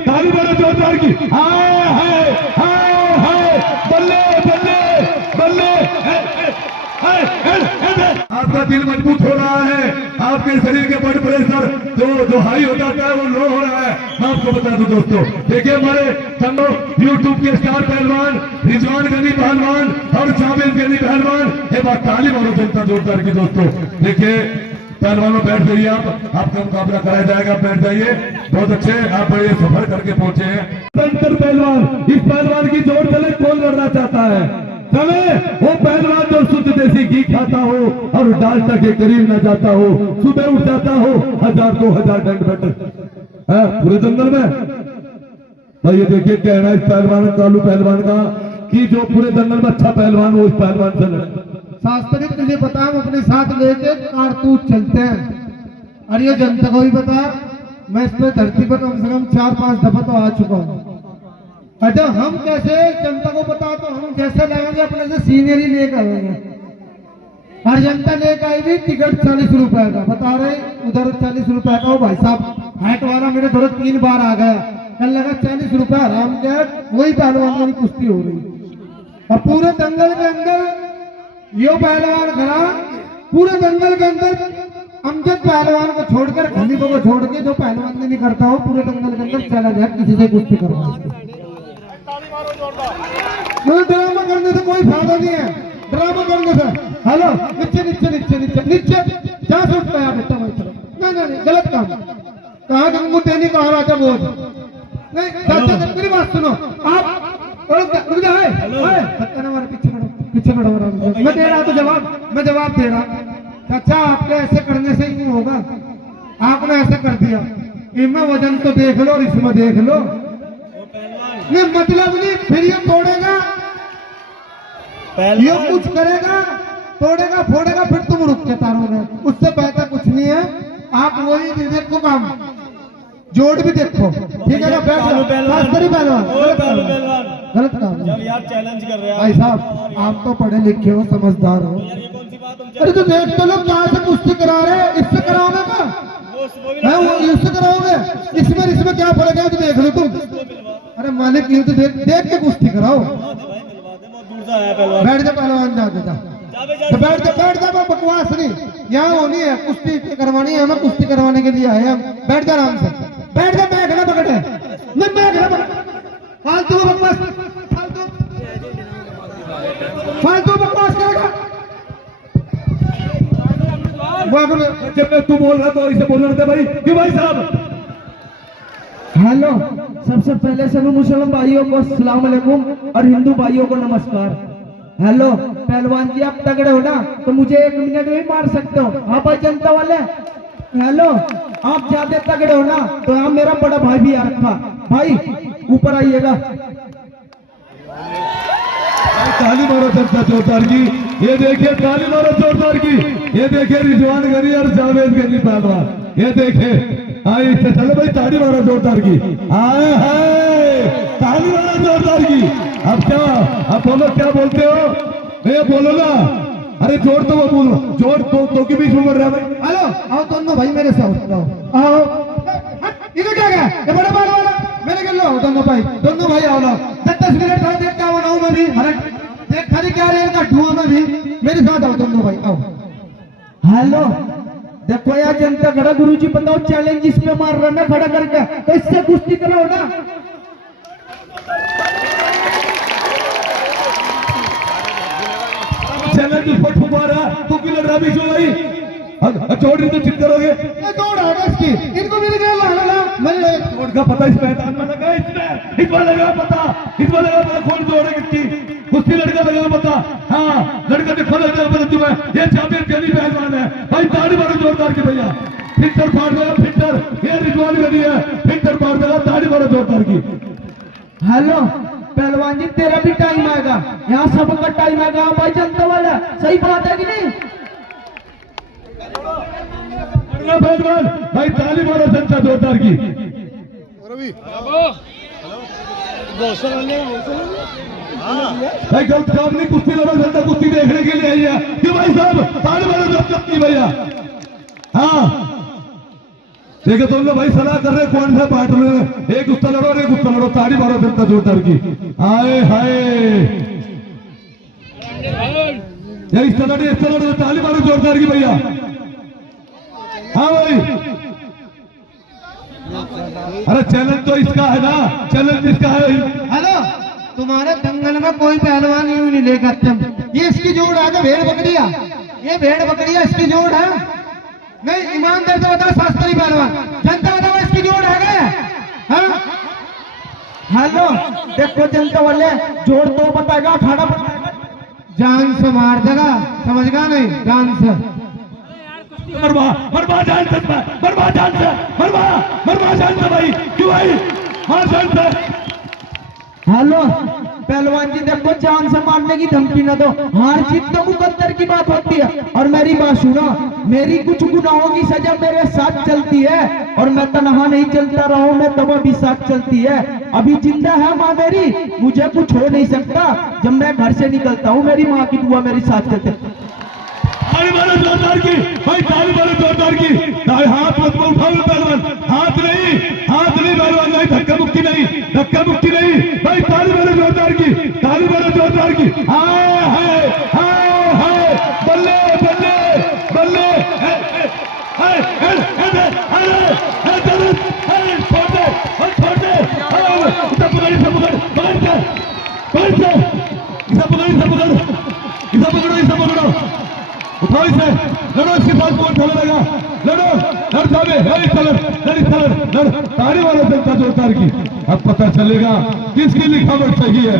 ताली मारो जोरदार की। हाय हाय हाय हाय, बल्ले बल्ले बल्ले। आपका दिल मजबूत हो रहा है, आपके शरीर के ब्लड प्रेशर जो हाई हो जाता है वो लो हो रहा है। मैं आपको बता दूं दोस्तों, देखिए हमारे चंदो यूट्यूब के स्टार पहलवान रिजवान गनी पहलवान और जावेद गनी पहलवान, ये बात ताली मारो जनता जोरदार की। दोस्तों देखिए पहलवानों बैठ जाइए, आपका मुकाबला कराया जाएगा, बैठ जाइए। बहुत अच्छे, आप बड़े सफर करके पहुंचे हैं। पहलवान, इस पहलवान की जोर चले, कौन लड़ना चाहता है? चले वो पहलवान जो शुद्ध देसी घी खाता हो और डालडा के करीब न जाता हो, सुबह उठ जाता हो 1000-2000 दंड बैठे पूरे जंगल में। भाई ये देखिए कहना इस पहलवान कालू पहलवान का कि जो पूरे जंगल में अच्छा पहलवान हो, इस पहलवान से लड़े। शास्त्री तुझे पता, हम अपने साथ लेके कारतूस चलते हैं। और ये जनता को भी पता, मैं इस पे धरती पर कम से कम 4-5 दफा तो आ चुका हूँ। अच्छा हम कैसे, जनता को पता तो हम कैसे लगाएंगे, अपने से सीनियर ही लेकर आएंगे। हर जनता लेकर आई भी टिकट 40 रुपए का बता रहे, उधर 40 रुपए का। भाई साहब हाइट वाला मेरे थोड़ा 3 बार आ गया, कल लगा 40 रुपए आराम क्या, वही पहलवान की कुश्ती हो रही। और पूरे दंगल के अंदर यो पहलवान खड़ा, पूरे दंगल के अंदर अमजद पहलवान को छोड़कर, खलीफा को छोड़ के जो पहलवान नहीं करता हो पूरे दंगल के अंदर चला गया किसी से कुश्ती करवा। ड्रामा करने से कोई फायदा नहीं है, ड्रामा करने से। हेलो नीचे नीचे नीचे नीचे नीचे क्या सोचता है आप इतना? नहीं गलत काम। कहा गंगू तेनी कहा राजा बोझ नहीं। चाचा मेरी बात सुनो, आप रुक जाओ, पीछे बढ़ो। मैं दे रहा तो जवाब, मैं जवाब दे रहा। चाचा आपके ऐसे करने से ही नहीं होगा, आपने ऐसे कर दिया। इनमें वजन तो देख लो और इसमें देख लो, ये मतलब नहीं। फिर ये तोड़ेगा, ये कुछ करेगा, तोड़ेगा फोड़ेगा, फिर तुम रुक के तारोगे। उससे बेहतर कुछ नहीं है। आप वही देखो काम, जोड़ भी देखो, ठीक है ना? पहलवान गलत काम यार, चैलेंज कर रहे हैं भाई साहब। आप तो पढ़े लिखे हो, समझदार हो। अरे तो देख तो लो कहाँ से कुश्ती करा रहे हैं, इससे कराओगे क्या? वो इससे कराओगे, इसमें क्या फर्क है तो देख लो तुम। अरे मालिक यूं तो देख के कुश्ती कराओ। बैठ जा पहलवान, जा तो बैठ जा, बकवास नहीं यहाँ होनी है, कुश्ती करवानी है हमें, कुश्ती करवाने के लिए आए हम। बैठ जा आराम से, बैठ जा, बैठना पकड़े नहीं, बैठना फालतू बकवास, फालतू बकवास करेगा। जब तू बोल रहा तो इसे बोलना था भाई, क्यों भाई साहब? हेलो, सबसे पहले सभी मुसलमान भाइयों को अस्सलाम वालेकुम और हिंदू भाइयों को नमस्कार। हेलो पहलवान जी, आप तगड़े हो ना तो मुझे 1 मिनट में मार सकते हो। हाँ भाई जनता वाले, हेलो आप ज्यादा तगड़े हो ना तो आप मेरा बड़ा भाई भी आ रखा भाई, ऊपर आइएगा। ताली मारो जनता जोरदार की। ये देखिए ताली मारो जोरदार की। ये देखिए रिजवान गनी और जावेद गनी पहलवान, ये देखिए आई चलो भाई, ताली मारो जोरदार की। आए हाय, ताली मारो जोरदार की। अब क्या, अब बोलो क्या बोलते हो? ये बोलो ना, अरे जोर तो वो बोलो, जोर तो की बीच में बोल रहा है भाई। हेलो आओ दोनों भाई मेरे साथ आओ। इधर क्या गया, ये बड़ा बाल वाला मेरे के लो दोनों भाई आओ ना। 10 मिनट बाद देख क्या बनाऊं मैं भी, अरे देख खाली क्या रहेगा धुआं में भी। मेरे साथ आओ दोनों भाई आओ। हेलो देखो यार जनता खड़ा, गुरुजी बताओ चैलेंज इस पे मार रहा ना खड़ा करके, तो इससे कुश्ती कराओ ना। चैलेंज उसको ठुकवा रहा, तू क्यों लड़ रहा बीच में भाई? छोड़ रही तो चिट करोगे। ये दौड़ है इसकी, इनको मेरे के लाना मैंने छोड़ का पता इस मैदान में लगा, इसमें लगा पता, इसमें लगा पता, कौन जोड़ है किसकी कुश्ती लड़का लगा पता। हाँ लड़का देखो लड़का पता तुम्हें, ये जावेद गनी पहलवान है भाई। ताड़ी मारो जोरदार की भैया, फिल्टर फाड़ देगा फिल्टर, ये रिजवान गनी है, फिल्टर फाड़ देगा। ताड़ी मारो जोरदार की। हेलो पहलवान जी, तेरा भी टाइम आएगा, यहाँ सबका टाइम आएगा भाई जनता वाला, सही बात है कि नहीं? पहलवान भाई ताली मारो जनता जोरदार की। भाई गलत काम नहीं, कुश्ती लड़ो जनता, कुश्ती देखने के लिए आई है क्यों भाई साहब? ताली मारो जोरदार की भैया। हाँ देखो तुम लोग भाई सलाह कर रहे कौन सा पार्ट में, एक उसका लड़ो और एक उसका लड़ो, ताड़ी मारो जनता जोरदार की। आए हाय इस तरह ताली मारो जोरदार की भैया। हाँ भाई, अरे चैलेंज तो इसका है ना, चैलेंज इसका है। हेलो, तुम्हारे दंगल में कोई पहलवान यूं नहीं लेकर तुम, ये इसकी जोड़ है भेड़ बकरिया, ये भेड़ बकरिया इसकी जोड़ है। नहीं, ईमानदार से बताओ शास्त्री पहलवान, जनता बताओ इसकी जोड़ है क्या? हाँ? हेलो देखो जनता वाले, जोड़ तो बताएगा, अखाड़ा बताएगा, जान से मार देगा, समझ गया नहीं? जान से मरवा मरवा जान से, मरवा जान से, मरवा जान से भाई, क्यों भाई मार जान से। हेलो पहलवान जी देखो, जान से मारने की धमकी न दो, हार जीत तो मुकद्दर की बात होती है। और मेरी बात सुनो, मेरी कुछ गुनाहों की सजा मेरे साथ चलती है और मैं तनहा नहीं चलता रहा हूं, मैं दवा भी साथ चलती है। अभी जिंदा है माँ मेरी, मुझे कुछ हो नहीं सकता। जब मैं घर से निकलता हूँ मेरी माँ की दुआ मेरे साथ चलते। ताली मारो जोरदार की भाई, ताली मारो जोरदार की। हाथ मत उठाओ पहलवान, हाथ नहीं पहलवान, नहीं धक्का मुक्की नहीं, धक्का मुक्की नहीं भाई, ताली मारो जोरदार की, ताली मारो जोरदार की। हाय हाय हाय हाय, बल्ले बल्ले बल्ले, पकड़ो उठाओ इसे, लड़ो इसके साथ, कौन चला लगा, लड़ो लड़ जावे, लड़ ताली वाला जनता जोरदार की। अब पता चलेगा किसकी लिखावट सही है।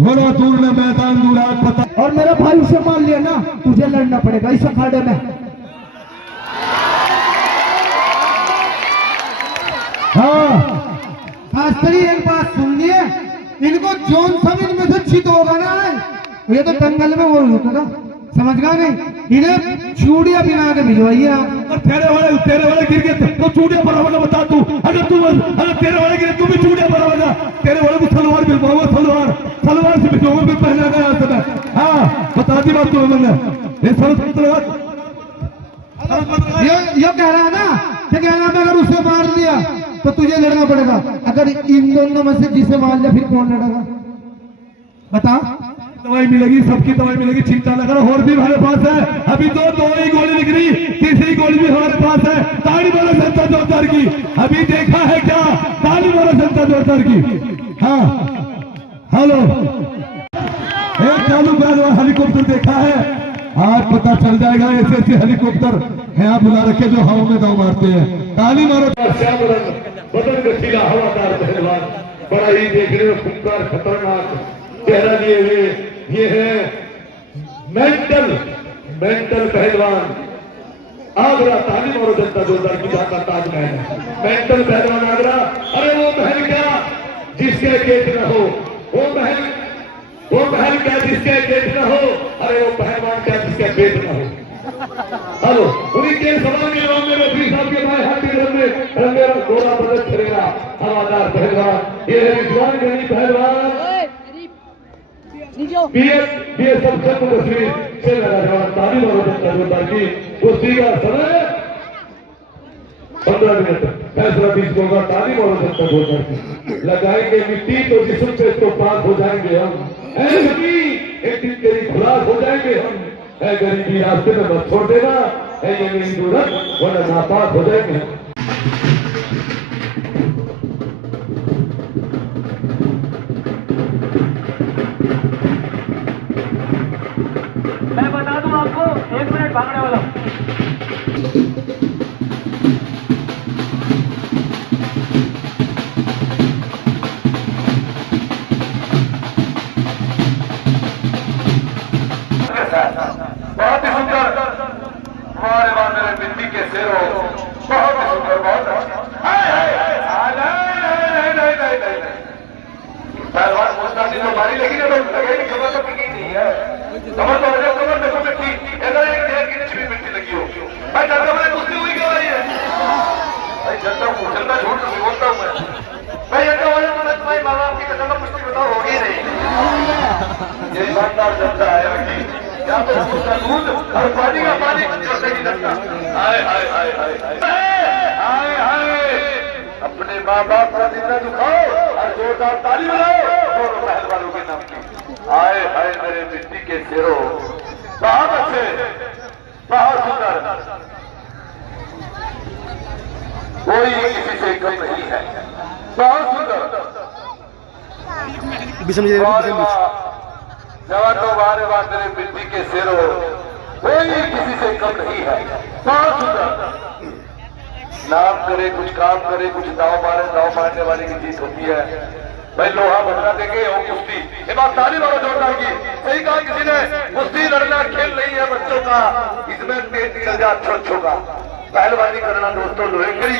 घोड़ा दूर न मैदान दूर, आज पता। और मेरा भाई उसे मान लिया ना, तुझे लड़ना पड़ेगा इस अखाड़े में। हाँ शास्त्री एक बात सुनिए, इनको जोन सब इनमें से चित होगा ना, ये तो दंगल में वो होगा, समझ गया नहीं? इन्हें चूड़ियां पिला के भिजवाइए आप। और तेरे वाले गिर गए तो चूड़ियां बराबर बता तू, अगर तेरे वाले गिरे तू भी चूड़ियां बराबर, तेरे वाले को सलवार भिजवाओ, सलवार से भिजवाओ, फिर पहना गया समय। हाँ बता दी बात तुम्हें मैंने, ये कह रहा है ना कि कहना मैं अगर उसे मार दिया तो तुझे लड़ना पड़ेगा, अगर इन दोनों में से जिसे मार लिया फिर कौन लड़ेगा बता? दवाई मिलेगी, सबकी दवाई मिलेगी, चिंता न करो। और भी हमारे पास है, अभी दो ही गोली निकली, तीसरी गोली भी हमारे पास है। ताली मारो जनता जोरदार की। अभी देखा है क्या? ताली मारो जनता जोरदार की। हाँ हेलो, एक चालू पहलवान हेलीकॉप्टर देखा है, आज पता चल जाएगा। ऐसे हेलीकॉप्टर यहाँ बुला रखे जो हवा में दाव मारते हैं। ताली मारो। बदन गठीला हवादार पहलवान, बड़ा ही देखने में खूंखार खतरनाक चेहरा लिए हुए, ये है मेंटल पहलवान आगरा। ताली मारो जनता जोरदार की, जहां का ताजमहल है मेंटल पहलवान आगरा। अरे वो महल क्या जिसके गेट न हो, वो महल क्या जिसके गेट न हो, अरे वो पहलवान क्या जिसके पेट न हो। हेलो, उन्हीं के सवाल में रफी साहब के भाई हाथी रंगे गोरा बदन चलेगा हवादार पहलवान, ये है रिजवान गनी पहलवान, बीएसएफ जम्मू कश्मीर से लगा जवान। ताली मारो जनता जोरदार की। कुश्ती का समय 15 मिनट, फैसला 20 होगा। ताली मारो जनता जोरदार की। लगाएंगे मिट्टी तो जिस्म पे तो पाक हो जाएंगे हम, एक दिन तेरी खुलास हो जाएंगे हम। है गरीबी रास्ते में मत छोड़ देना, है ये मेरी जरूरत वरना नापाक हो जाएंगे। मैं बता दूं आपको, 1 मिनट भागने वाला हूं। बहुत ही सुंदर, हमारे वहां मेरे बिंदी के शेरों, बहुत ही सुंदर, बहुत अच्छा। पहलवान पूछता नहीं तो मारी, लेकिन लगेगी खबर तो पिकी नहीं है। खबर तो हो जाए, खबर देखो मिट्टी, इधर एक डेढ़ इंच भी मिट्टी लगी हो। भाई जनता मैंने कुश्ती हुई क्या रही है? भाई जनता झूठ नहीं बोलता हूँ मैं। भाई जनता वाले मैंने तुम्हारी माँ बाप की कसम कुश्ती बताओ होगी नहीं। ये ईमानदार जनता है, या तो दूध और पानी का पानी करते ही लगता। हाय हाय हाय हाय हाय। माँ बाप का दिल न दुखाओ और जोरदार ताली बजाओ दोनों पहलवानों के नाम की। आए हाय मेरे मिट्टी के शेरों, बहुत अच्छे, बहुत सुंदर, कोई किसी से कम नहीं है, बहुत सुंदर। जवानों वारे वाह मेरे मिट्टी के शेरों, कोई किसी से कम नहीं है, बहुत सुंदर। नाम करे कुछ काम करे कुछ दाव मारे, दाव मारने वाले की जीत होती है। भाई लोहा भटका देंगे और कुश्ती, ये बात ताली मारो जोरदार की। सही कहा किसी ने, कुश्ती लड़ना खेल नहीं है बच्चों का, इसमें तेज निकल जा अच्छों का। पहलवानी करना दोस्तों लोहे करी।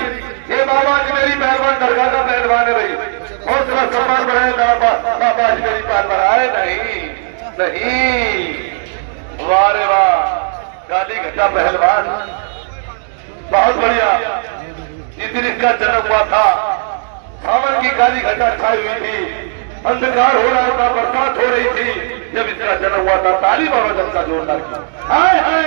ये बाबा जी मेरी पहलवान दरगाह का पहलवान है भाई, और थोड़ा सम्मान बढ़ाए बाबा जी मेरी पान बढ़ाए। नहीं नहीं, वाह रे वाह, काली घटा पहलवान, बहुत बढ़िया। जिस दिन इसका जन्म हुआ था सावन की काली घटा छाई हुई थी, अंधकार हो रहा था, बरसात हो रही थी जब इसका जन्म हुआ था। ताली मारो जनता जोरदार की। हाय हाय,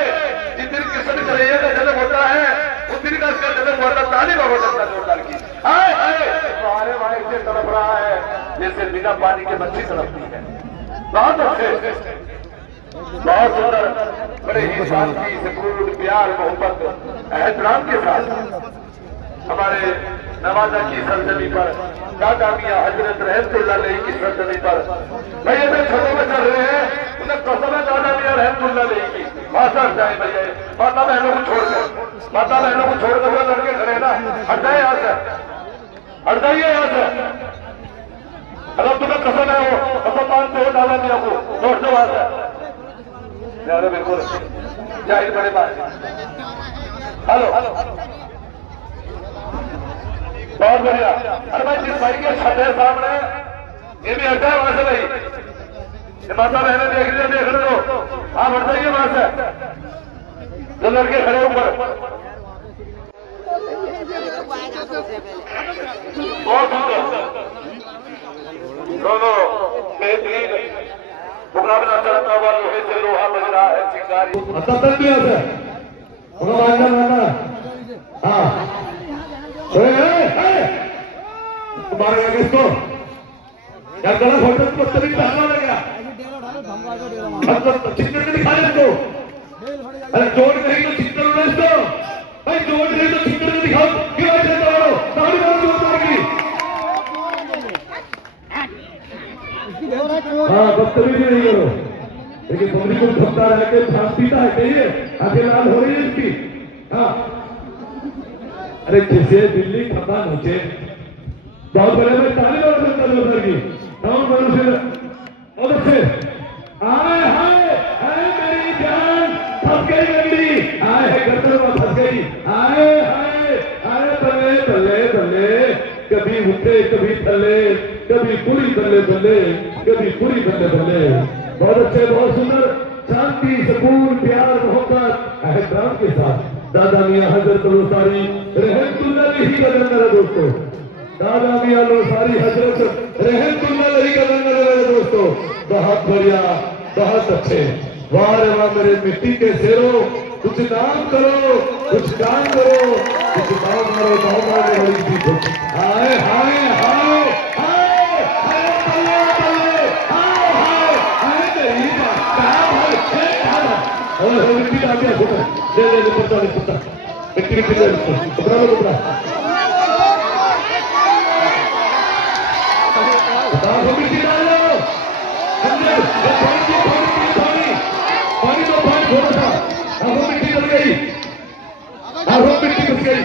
जिस दिन कृष्ण कन्हैया का जन्म होता है उस दिन का इसका जन्म हुआ था। ताली मारो जनता जोरदार की। हाय हाय, हमारे भाई से तड़प रहा है जैसे बिना पानी के मच्छी तड़पती है। बहुत अच्छे, बहुत सुंदर, बड़े ही शांति सुकून प्यार मोहब्बत एहतराम के साथ हमारे नवादा की सरजमी पर, दादा मियां हजरत रहमतुल्लाह अलैहि की सरजमी पर भाई ऐसे छतों में चल रहे हैं। उन्हें कसम है दादा मियां रहमतुल्लाह अलैहि की, माता जाए भैया, माता बहनों को छोड़कर, माता बहनों को छोड़कर वो लड़के खड़े हैं ना, हट जाए यहाँ से, हट जाइए यहाँ से। अगर तुम्हें कसम है वो कसम मानते हो दादा मियां को, छोड़ दो वहां से। अरे बिल्कुल जाहिर बड़े बात। हेलो, बहुत बढ़िया। अरे भाई जिस भाई के छत है सामने, ये भी हटता है वहां से भाई, ये माता बहने देख रहे हो, आप हट जाइए वहां से, जो लड़के खड़े ऊपर। बहुत सुंदर, दोनों बेहतरीन मुकाबला चलता हुआ लोहे से लोहा बज रहा है, चिंगारी मारेगा किसको? क्या गलत होटल को तभी पहना लगा, चित्र दिखा दे इसको। अरे जोड़ नहीं तो चित्र उड़ा इसको भाई, जोड़ नहीं तो चित्र दिखाओ। क्यों ऐसे करो? ताली मारो जोरदार की। हाँ, बदतमीजी नहीं करो, लेकिन पब्लिक को धक्का रह के पीता है, कहिए आगे लाल हो रही है इसकी। हाँ, अरे जैसे दिल्ली खपा नीचे बहुत बड़े में ताली मारो जनता जोरदार की। टाउन बड़ों से और अच्छे। आए हाय हाय मेरी जान फंस गई गंदी, आए गर्दन में फंस गई। आए हाय आए तले तले तले, कभी उठे कभी थले, कभी पूरी तले तले, कभी पूरी तले तले। बहुत अच्छे, बहुत सुंदर, शांति सुकून प्यार मोहब्बत एहतराम के साथ दादा मियां हजरत लोसारी रहमतुल्लाह अलैहि का लंगर है दोस्तों। दादा मियां लोसारी हजरत रहमतुल्लाह अलैहि का लंगर है दोस्तों। बहुत बढ़िया, बहुत अच्छे, वाह रे वाह मेरे मिट्टी के शेरों। कुछ नाम करो, कुछ काम करो, कुछ दाव मारो, दाव मारने वाली चीज हो। हाय हाय हाय हाय हाय तल्ले तल्ले, हाय हाय हाय मेरी बात और मिट्टी डाल दिया घुटा, ले ले ले पत्ता ले पत्ता, मिट्टी मिट्टी ले कपड़ा लो कपड़ा, बताओ मिट्टी डाल लो अंदर, पानी दो पानी थोड़ा सा, अब मिट्टी डल गई, अब मिट्टी घुस गई,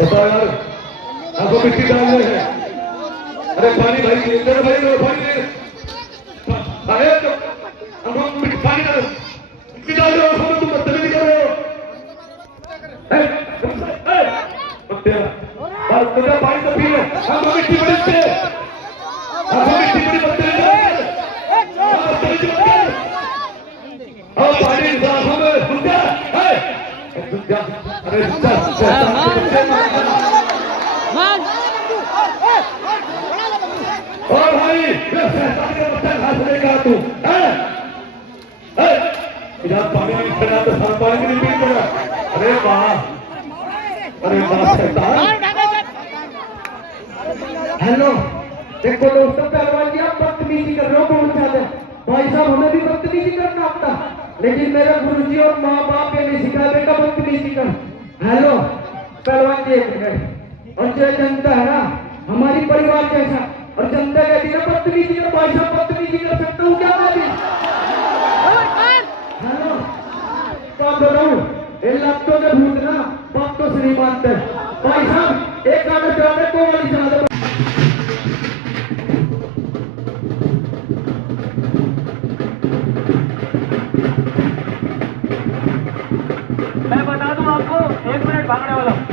बताओ यार, अब मिट्टी डालने हैं। अरे पानी भाई इधर भाई लो पानी ले, अरे तो अब मिट्टी पानी डालो, डाल रहे हो, तुम बदतमीजी कर रहे हो। पानी तो पी लो, हम मिट्टी बड़ी से, हम मिट्टी बड़ी बदतमीजी और पानी अरे और भाई का तू इधर पानी नहीं खड़ा तो साफ पानी नहीं पी पड़ा। अरे वाह, अरे वाह शैतान, हेलो देखो दोस्तों, पहलवान जी आप बदतमीजी कर रहे हो बहुत ज्यादा। भाई साहब हमें भी बदतमीजी करना आता, लेकिन मेरे गुरुजी और माँ बाप ये नहीं सिखा बेटा बदतमीजी कर। हेलो पहलवान जी एक मिनट, और जो जनता है ना हमारी परिवार जैसा, और जनता कहती है बदतमीजी कर, भाई साहब बदतमीजी कर सकता हूँ क्या मैं भी? हेलो काम बताऊँ, इन लगतों के भूत ना बाप तो से नहीं मानते। भाई साहब एक गाना चलाने को वाली चला दो। मैं बता दूं आपको, 1 मिनट भागने वाला हूँ।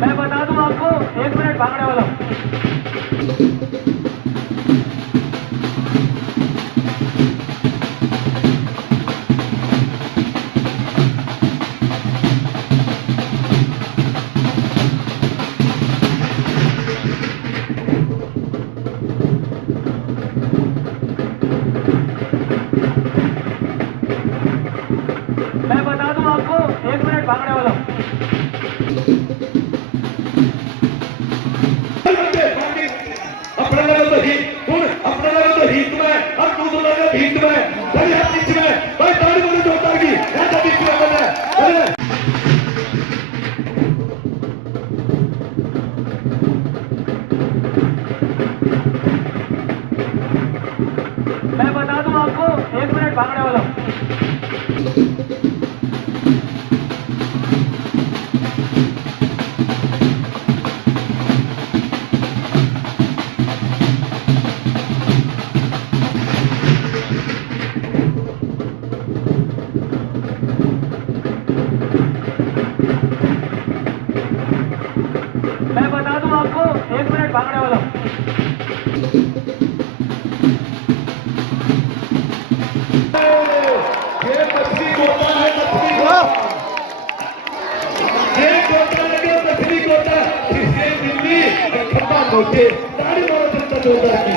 मैं बता दूं आपको, 1 मिनट भागने वाला हूँ। मैं बता दूं आपको, 1 मिनट भागने वाला हूँ। अपने लेवल तो ही अपने लेवल तो हित में और दूसरे लेवल हित में भाई हाथ बीच में भाई ताड़ी बोले जोता की ऐसा बीच में बना। मैं बता दूं आपको, 1 मिनट भागने वाला हूँ। मैं बता दूं आपको, 1 मिनट भागने वाला हूँ। ये मछली गोता है, मछली गोता ये गोता लगे मछली गोता इसलिए दिल्ली खत्म होते ताड़ी मारो जनता जोरदार की।